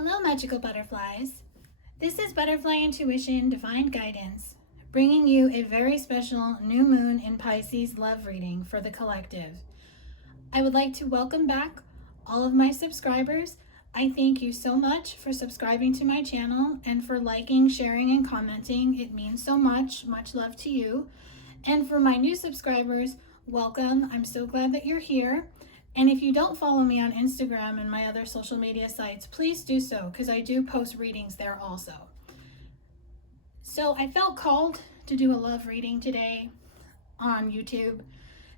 Hello, magical butterflies. This is Butterfly Intuition Divine Guidance, bringing you a very special new moon in Pisces love reading for the collective. I would like to welcome back all of my subscribers. I thank you so much for subscribing to my channel and for liking, sharing, and commenting. It means so much. Much love to you. And for my new subscribers, welcome. I'm so glad that you're here. And if you don't follow me on Instagram and my other social media sites, please do so, because I do post readings there also. So I felt called to do a love reading today on YouTube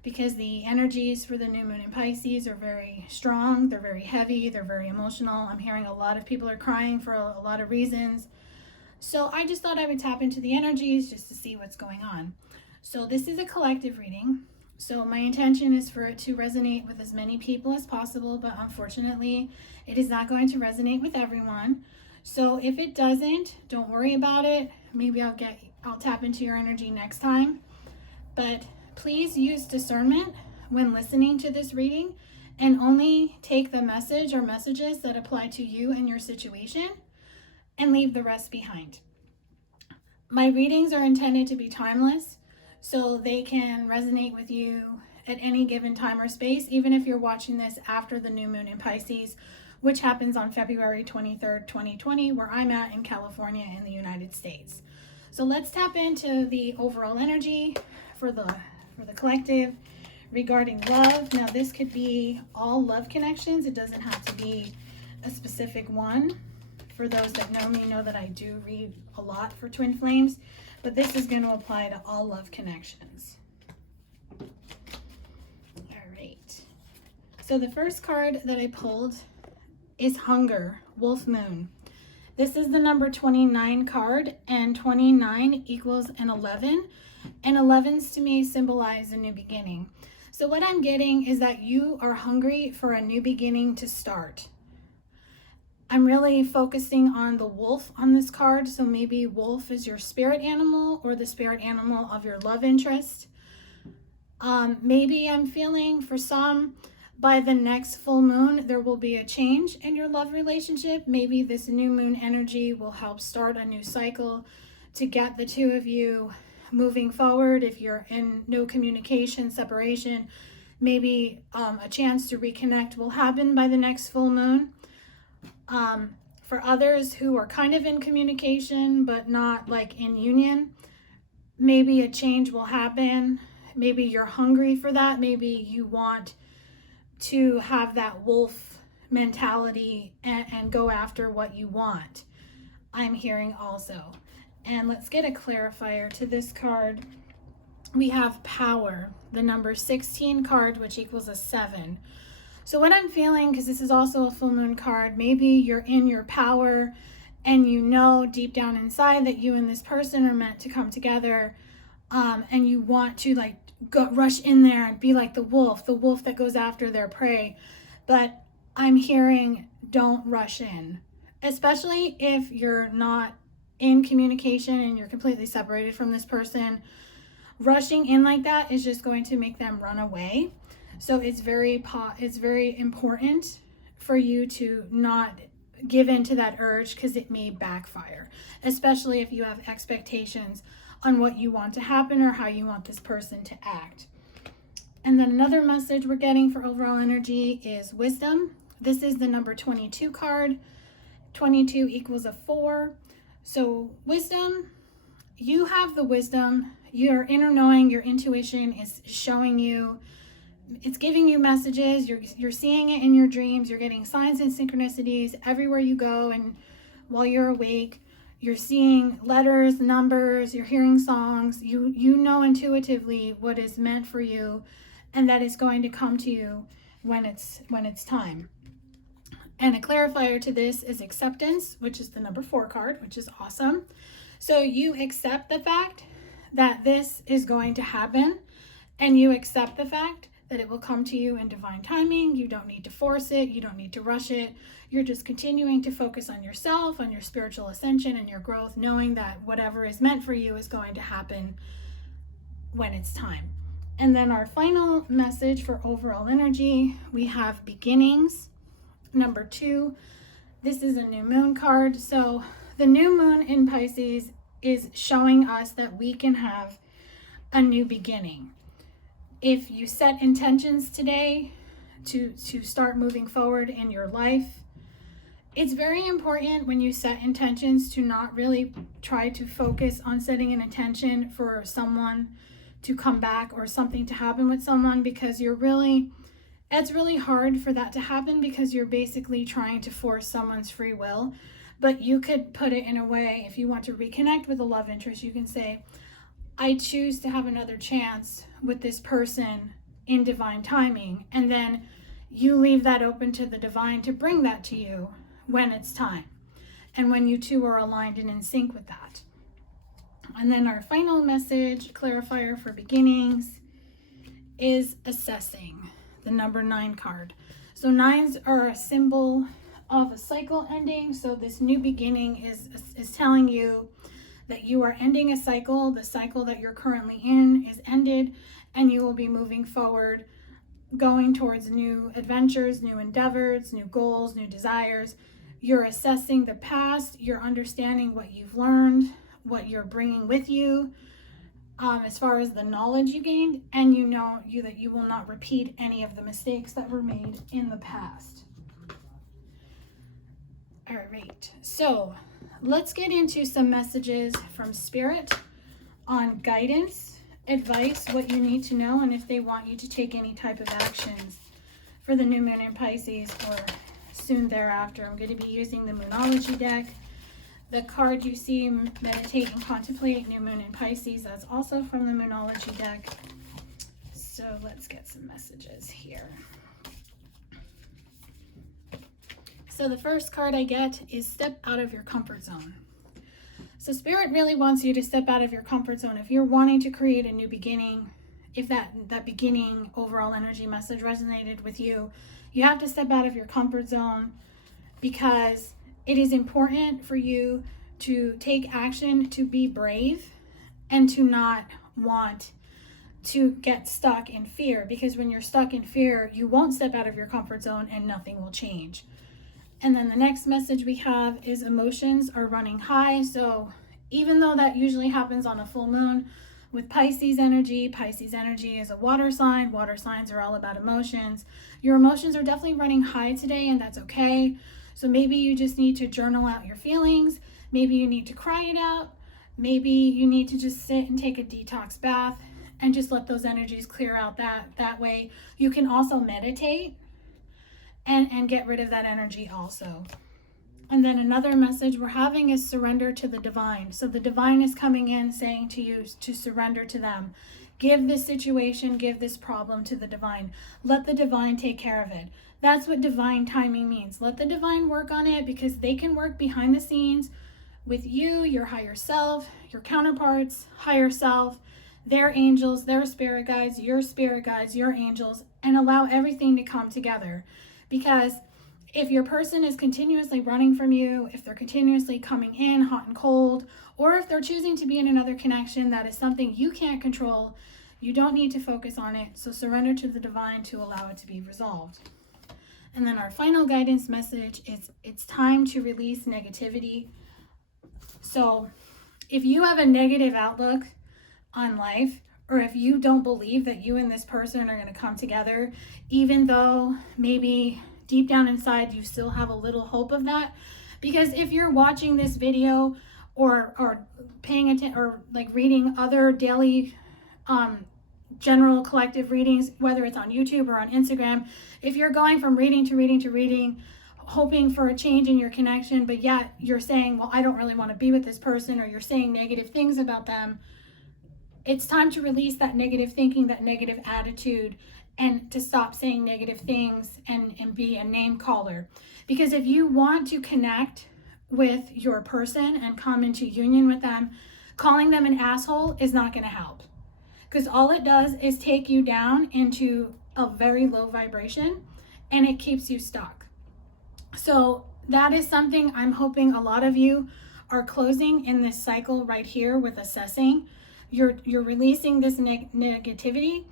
because the energies for the new moon in Pisces are very strong. They're very heavy. They're very emotional. I'm hearing a lot of people are crying for a lot of reasons. So I just thought I would tap into the energies just to see what's going on. So this is a collective reading. So my intention is for it to resonate with as many people as possible, but unfortunately, it is not going to resonate with everyone. So if it doesn't, don't worry about it. Maybe I'll tap into your energy next time. But please use discernment when listening to this reading and only take the message or messages that apply to you and your situation and leave the rest behind. My readings are intended to be timeless, so they can resonate with you at any given time or space, even if you're watching this after the new moon in Pisces, which happens on February 23rd, 2020, where I'm at in California in the United States. So let's tap into the overall energy for the collective regarding love. Now, this could be all love connections. It doesn't have to be a specific one. For those that know me know that I do read a lot for twin flames, but this is going to apply to all love connections. All right. So the first card that I pulled is Hunger, Wolf Moon. This is the number 29 card, and 29 equals an 11, and 11s to me symbolize a new beginning. So what I'm getting is that you are hungry for a new beginning to start. I'm really focusing on the wolf on this card. So maybe wolf is your spirit animal or the spirit animal of your love interest. Maybe I'm feeling for some, by the next full moon, there will be a change in your love relationship. Maybe this new moon energy will help start a new cycle to get the two of you moving forward. If you're in no communication, separation, maybe a chance to reconnect will happen by the next full moon. For others who are kind of in communication but not like in union, maybe a change will happen. Maybe you're hungry for that. Maybe you want to have that wolf mentality and go after what you want. I'm hearing also. And let's get a clarifier to this card. We have Power, the number 16 card, which equals a 7. So what I'm feeling, because this is also a full moon card, maybe you're in your power and you know deep down inside that you and this person are meant to come together, and you want to like rush in there and be like the wolf that goes after their prey. But I'm hearing don't rush in, especially if you're not in communication and you're completely separated from this person. Rushing in like that is just going to make them run away. So it's very important for you to not give in to that urge, because it may backfire, especially if you have expectations on what you want to happen or how you want this person to act. And then another message we're getting for overall energy is Wisdom. This is the number 22 card. 22 equals a 4. So Wisdom, you have the wisdom. Your inner knowing, your intuition is showing you. It's giving you messages. You're seeing it in your dreams. You're getting signs and synchronicities everywhere you go, and while you're awake, you're seeing letters, numbers, you're hearing songs. You know intuitively what is meant for you, and that is going to come to you when it's time. And a clarifier to this is Acceptance, which is the number 4 card, which is awesome. So you accept the fact that this is going to happen, and you accept the fact that it will come to you in divine timing. You don't need to force it. You don't need to rush it. You're just continuing to focus on yourself, on your spiritual ascension and your growth, knowing that whatever is meant for you is going to happen when it's time. And then our final message for overall energy, we have Beginnings, number 2. This is a new moon card. So the new moon in Pisces is showing us that we can have a new beginning. If you set intentions today to start moving forward in your life, it's very important when you set intentions to not really try to focus on setting an intention for someone to come back or something to happen with someone, because it's really hard for that to happen, because you're basically trying to force someone's free will. But you could put it in a way, if you want to reconnect with a love interest, you can say, I choose to have another chance with this person in divine timing. And then you leave that open to the divine to bring that to you when it's time, and when you two are aligned and in sync with that. And then our final message, clarifier for beginnings, is assessing, the number 9 card. So 9s are a symbol of a cycle ending. So this new beginning is telling you that you are ending a cycle. The cycle that you're currently in is ended, and you will be moving forward, going towards new adventures, new endeavors, new goals, new desires. You're assessing the past, you're understanding what you've learned, what you're bringing with you, as far as the knowledge you gained, and you know that you will not repeat any of the mistakes that were made in the past. All right, so let's get into some messages from Spirit on guidance, advice, what you need to know, and if they want you to take any type of actions for the new moon in Pisces or soon thereafter. I'm going to be using the Moonology deck. The card you see, Meditate and Contemplate, New Moon in Pisces, that's also from the Moonology deck. So let's get some messages here. So the first card I get is Step Out of Your Comfort Zone. So Spirit really wants you to step out of your comfort zone. If you're wanting to create a new beginning, if that beginning overall energy message resonated with you, you have to step out of your comfort zone, because it is important for you to take action, to be brave, and to not want to get stuck in fear, because when you're stuck in fear, you won't step out of your comfort zone and nothing will change. And then the next message we have is emotions are running high. So even though that usually happens on a full moon, with Pisces energy is a water sign. Water signs are all about emotions. Your emotions are definitely running high today, and that's okay. So maybe you just need to journal out your feelings. Maybe you need to cry it out. Maybe you need to just sit and take a detox bath and just let those energies clear out. That way you can also meditate and get rid of that energy also. And then another message we're having is surrender to the divine. So the divine is coming in saying to you to surrender to them. Give this situation, give this problem to the divine. Let the divine take care of it. That's what divine timing means. Let the divine work on it, because they can work behind the scenes with you, your higher self, your counterparts, higher self, their angels, their spirit guides, your angels, and allow everything to come together. Because if your person is continuously running from you, if they're continuously coming in hot and cold, or if they're choosing to be in another connection that is something you can't control, you don't need to focus on it. So surrender to the divine to allow it to be resolved. And then our final guidance message is it's time to release negativity. So if you have a negative outlook on life, or if you don't believe that you and this person are going to come together, even though maybe deep down inside you still have a little hope of that, because if you're watching this video or paying attention or like reading other daily general collective readings, whether it's on YouTube or on Instagram, if you're going from reading to reading to reading, hoping for a change in your connection, but yet you're saying, well, I don't really want to be with this person, or you're saying negative things about them, it's time to release that negative thinking, that negative attitude, and to stop saying negative things and be a name caller. Because if you want to connect with your person and come into union with them, calling them an asshole is not going to help. Because all it does is take you down into a very low vibration, and it keeps you stuck. So that is something I'm hoping a lot of you are closing in this cycle right here with assessing. You're releasing this negativity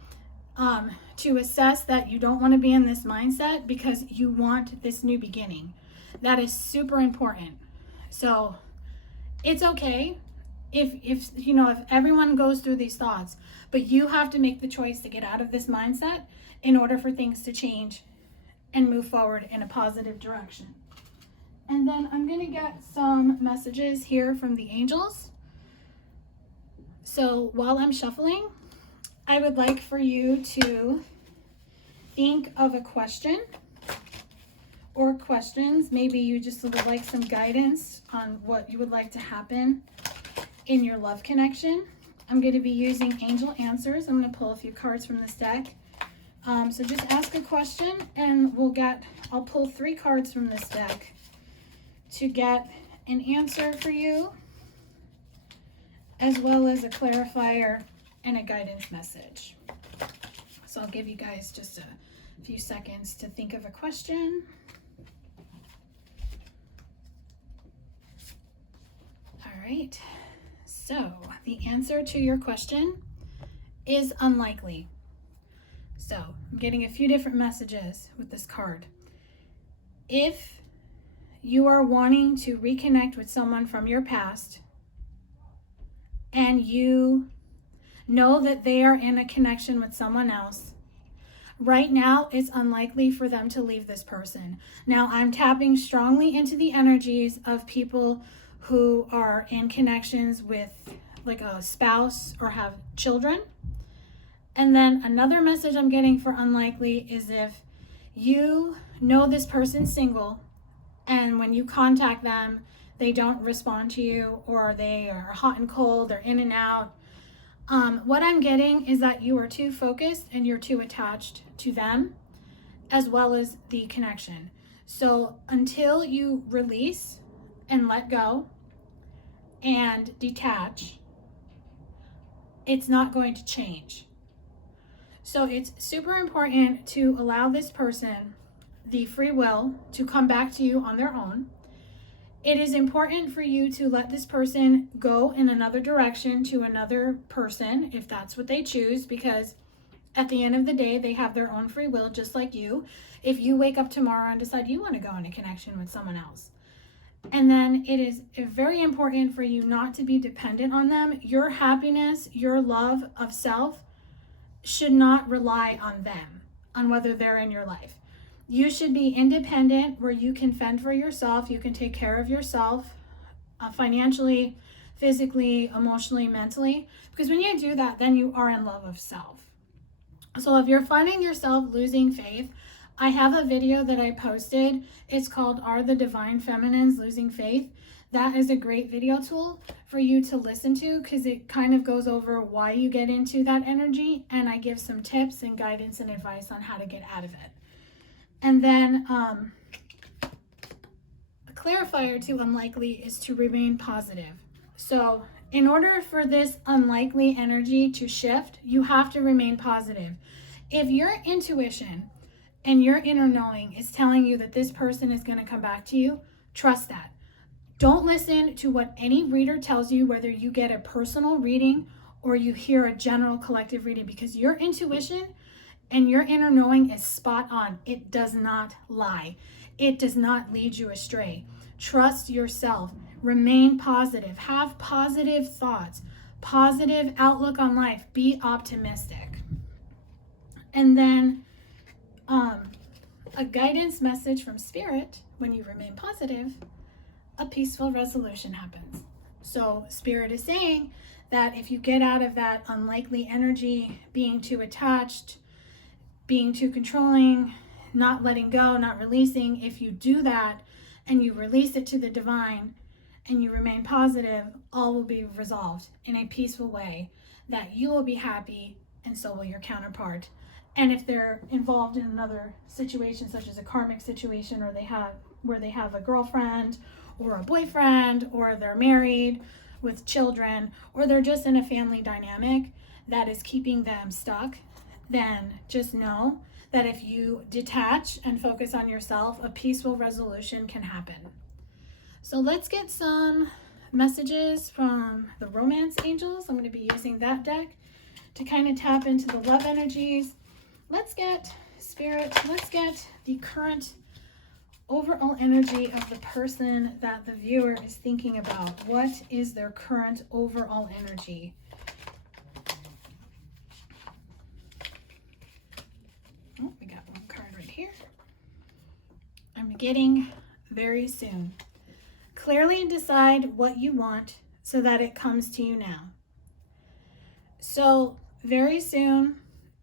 to assess that you don't want to be in this mindset, because you want this new beginning. That is super important. So it's okay if you know, if everyone goes through these thoughts, but you have to make the choice to get out of this mindset in order for things to change and move forward in a positive direction. And then I'm going to get some messages here from the angels. So while I'm shuffling, I would like for you to think of a question or questions. Maybe you just would like some guidance on what you would like to happen in your love connection. I'm going to be using angel answers. I'm going to pull a few cards from this deck. So just ask a question and I'll pull 3 cards from this deck to get an answer for you, as well as a clarifier and a guidance message. So I'll give you guys just a few seconds to think of a question. All right, so the answer to your question is unlikely. So I'm getting a few different messages with this card. If you are wanting to reconnect with someone from your past and you know that they are in a connection with someone else, right now it's unlikely for them to leave this person. Now I'm tapping strongly into the energies of people who are in connections with like a spouse or have children. And then another message I'm getting for unlikely is if you know this person's single and when you contact them, they don't respond to you, or they are hot and cold, they're in and out. What I'm getting is that you are too focused and you're too attached to them as well as the connection. So until you release and let go and detach, it's not going to change. So it's super important to allow this person the free will to come back to you on their own. It is important for you to let this person go in another direction to another person if that's what they choose, because at the end of the day, they have their own free will, just like you. If you wake up tomorrow and decide you want to go in a connection with someone else. And then it is very important for you not to be dependent on them. Your happiness, your love of self should not rely on them, on whether they're in your life. You should be independent, where you can fend for yourself. You can take care of yourself financially, physically, emotionally, mentally. Because when you do that, then you are in love of self. So if you're finding yourself losing faith, I have a video that I posted. It's called Are the Divine Feminines Losing Faith? That is a great video tool for you to listen to, because it kind of goes over why you get into that energy, and I give some tips and guidance and advice on how to get out of it. And then a clarifier to unlikely is to remain positive. So in order for this unlikely energy to shift, you have to remain positive. If your intuition and your inner knowing is telling you that this person is going to come back to you, trust that. Don't listen to what any reader tells you, whether you get a personal reading or you hear a general collective reading, because your intuition and your inner knowing is spot on. It does not lie. It does not lead you astray. Trust yourself. Remain positive. Have positive thoughts. Positive outlook on life. Be optimistic. And then a guidance message from Spirit: when you remain positive, a peaceful resolution happens. So Spirit is saying that if you get out of that unlikely energy, being too attached, being too controlling, not letting go, not releasing, if you do that and you release it to the divine and you remain positive, all will be resolved in a peaceful way, that you will be happy and so will your counterpart. And if they're involved in another situation, such as a karmic situation, or where they have a girlfriend or a boyfriend, or they're married with children, or they're just in a family dynamic that is keeping them stuck, then just know that if you detach and focus on yourself, a peaceful resolution can happen. So let's get some messages from the romance angels. I'm going to be using that deck to kind of tap into the love energies. Let's get Spirit, let's get the current overall energy of the person that the viewer is thinking about. What is their current overall energy? Oh, we got one card right here. I'm getting very soon. Clearly decide what you want so that it comes to you now. So very soon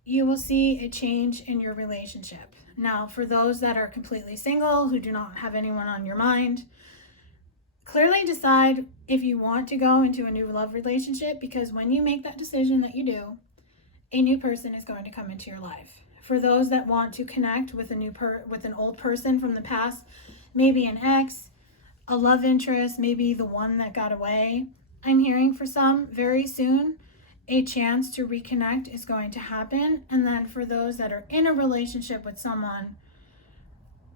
you will see a change in your relationship. Now, for those that are completely single, who do not have anyone on your mind, clearly decide if you want to go into a new love relationship, because when you make that decision that you do, a new person is going to come into your life. For those that want to connect with with an old person from the past, maybe an ex, a love interest, maybe the one that got away, I'm hearing for some very soon a chance to reconnect is going to happen. And then for those that are in a relationship with someone,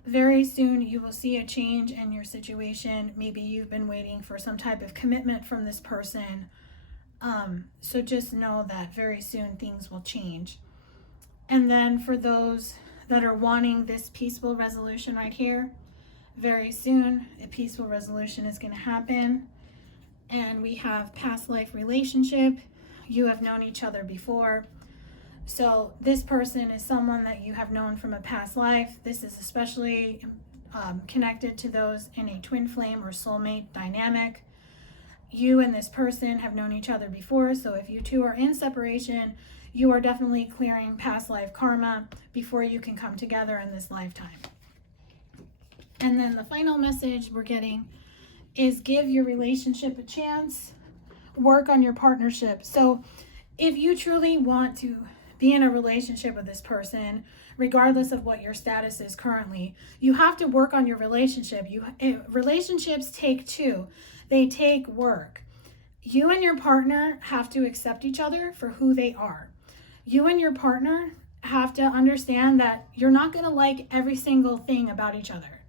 very soon you will see a change in your situation. Maybe you've been waiting for some type of commitment from this person. So just know that very soon things will change. And then for those that are wanting this peaceful resolution right here, very soon a peaceful resolution is going to happen. And we have past life relationship. You have known each other before. So this person is someone that you have known from a past life. This is especially connected to those in a twin flame or soulmate dynamic. You and this person have known each other before. So if you two are in separation, you are definitely clearing past life karma before you can come together in this lifetime. And then the final message we're getting is give your relationship a chance. Work on your partnership. So if you truly want to be in a relationship with this person, regardless of what your status is currently, you have to work on your relationship. Relationships take two. They take work. You and your partner have to accept each other for who they are. You and your partner have to understand that you're not going to like every single thing about each other.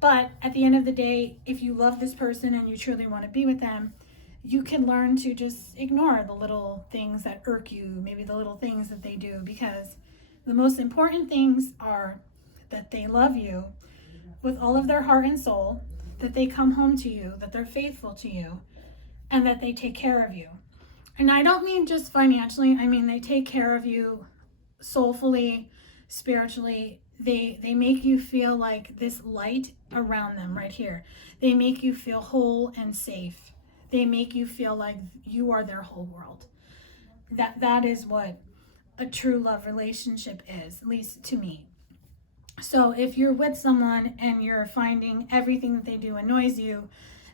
But at the end of the day, if you love this person and you truly want to be with them, you can learn to just ignore the little things that irk you, maybe the little things that they do, because the most important things are that they love you with all of their heart and soul, that they come home to you, that they're faithful to you, and that they take care of you. And I don't mean just financially, I mean they take care of you soulfully, spiritually. They make you feel like this light around them right here. They make you feel whole and safe. They make you feel like you are their whole world. That is what a true love relationship is, at least to me. So if you're with someone and you're finding everything that they do annoys you,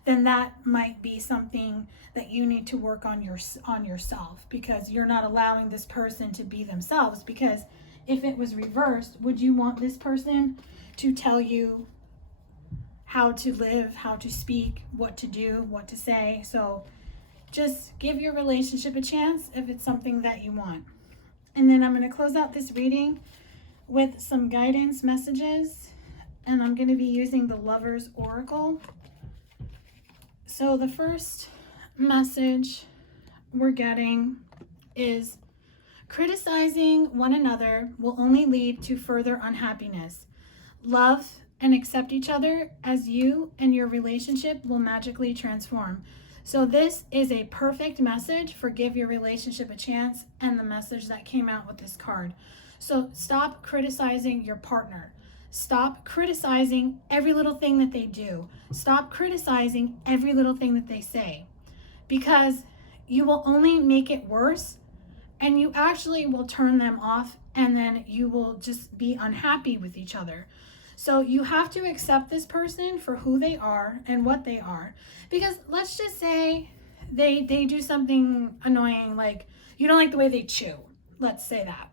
then that might be something that you need to work on yourself, because you're not allowing this person to be themselves. Because if it was reversed, would you want this person to tell you how to live, how to speak, what to do, what to say? So just give your relationship a chance if it's something that you want. And then I'm going to close out this reading with some guidance messages, and I'm going to be using the Lover's Oracle. So the first message we're getting is criticizing one another will only lead to further unhappiness. Love and accept each other as you and your relationship will magically transform. So this is a perfect message for give your relationship a chance, and the message that came out with this card. So stop criticizing your partner. Stop criticizing every little thing that they do. Stop criticizing every little thing that they say, because you will only make it worse, and you actually will turn them off, and then you will just be unhappy with each other. So you have to accept this person for who they are and what they are. Because let's just say they do something annoying, like you don't like the way they chew. Let's say that.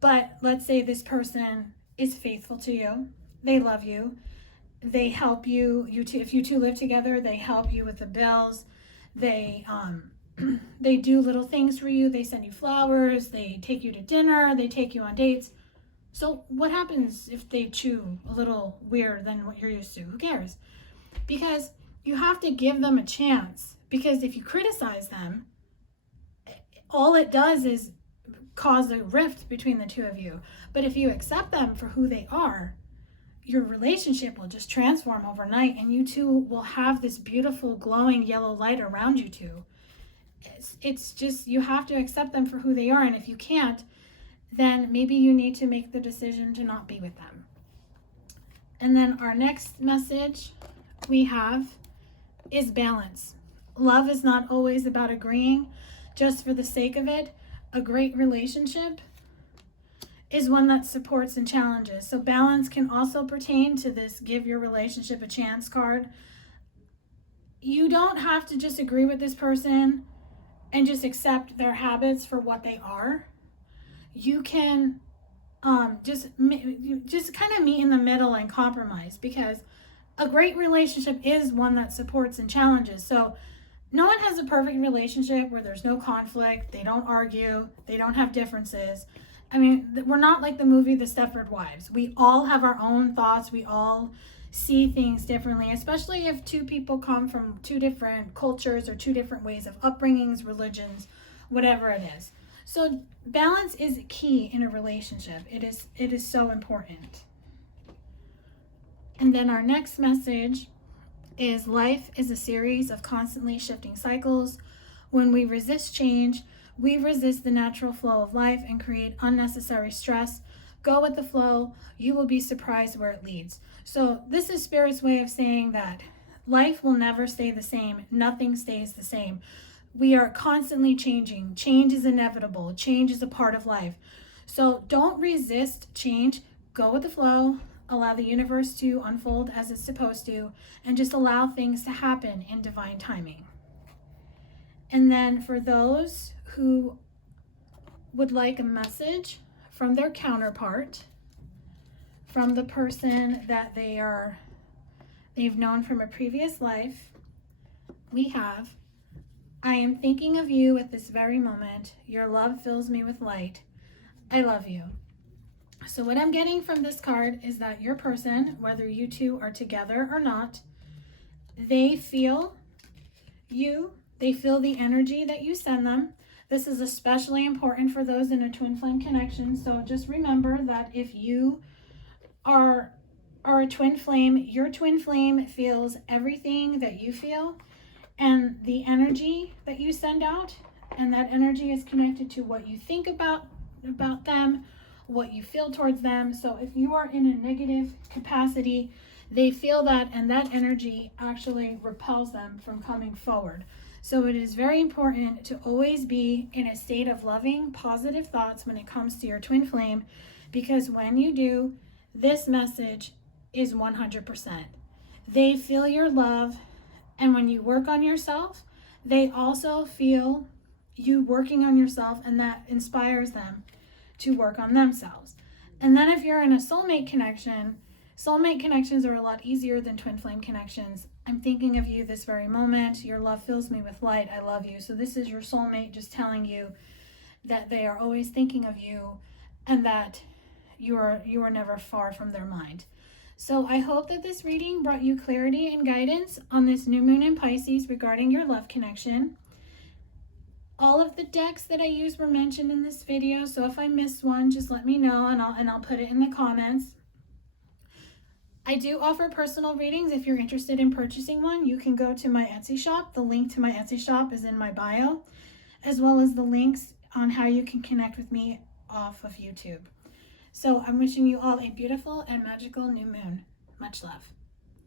But let's say this person is faithful to you. They love you. They help you. If you two live together, they help you with the bills. They do little things for you. They send you flowers. They take you to dinner. They take you on dates. So what happens if they chew a little weird than what you're used to? Who cares? Because you have to give them a chance. Because if you criticize them, all it does is cause a rift between the two of you. But if you accept them for who they are, your relationship will just transform overnight, and you two will have this beautiful glowing yellow light around you two. It's just, you have to accept them for who they are, and if you can't, then maybe you need to make the decision to not be with them. And then our next message we have is balance. Love is not always about agreeing just for the sake of it. A great relationship is one that supports and challenges. So balance can also pertain to this give your relationship a chance card. You don't have to just agree with this person and just accept their habits for what they are. You can just kind of meet in the middle and compromise, because a great relationship is one that supports and challenges. So no one has a perfect relationship where there's no conflict, they don't argue, they don't have differences. I mean, we're not like the movie The Stepford Wives. We all have our own thoughts. We all see things differently, especially if two people come from two different cultures or two different ways of upbringings, religions, whatever it is. So balance is key in a relationship. It is so important. And then our next message is life is a series of constantly shifting cycles. When we resist change, we resist the natural flow of life and create unnecessary stress. Go with the flow. You will be surprised where it leads. So this is Spirit's way of saying that life will never stay the same. Nothing stays the same. We are constantly changing. Change is inevitable. Change is a part of life. So don't resist change. Go with the flow. Allow the universe to unfold as it's supposed to, and just allow things to happen in divine timing. And then for those who would like a message from their counterpart, from the person that they've known from a previous life, we have, I am thinking of you at this very moment. Your love fills me with light. I love you. So what I'm getting from this card is that your person, whether you two are together or not, they feel you. They feel the energy that you send them. This is especially important for those in a twin flame connection. So just remember that if you are a twin flame, your twin flame feels everything that you feel, and the energy that you send out, and that energy is connected to what you think about them, what you feel towards them. So if you are in a negative capacity, they feel that, and that energy actually repels them from coming forward. So it is very important to always be in a state of loving, positive thoughts when it comes to your twin flame, because when you do, this message is 100%. They feel your love, and when you work on yourself, they also feel you working on yourself, and that inspires them to work on themselves. And then if you're in a soulmate connection, soulmate connections are a lot easier than twin flame connections. I'm thinking of you this very moment. Your love fills me with light. I love you. So this is your soulmate just telling you that they are always thinking of you, and that you are never far from their mind. So I hope that this reading brought you clarity and guidance on this new moon in Pisces regarding your love connection. All of the decks that I used were mentioned in this video, so if I missed one, just let me know, and I'll put it in the comments. I do offer personal readings. If you're interested in purchasing one, you can go to my Etsy shop. The link to my Etsy shop is in my bio, as well as the links on how you can connect with me off of YouTube. So I'm wishing you all a beautiful and magical new moon. Much love.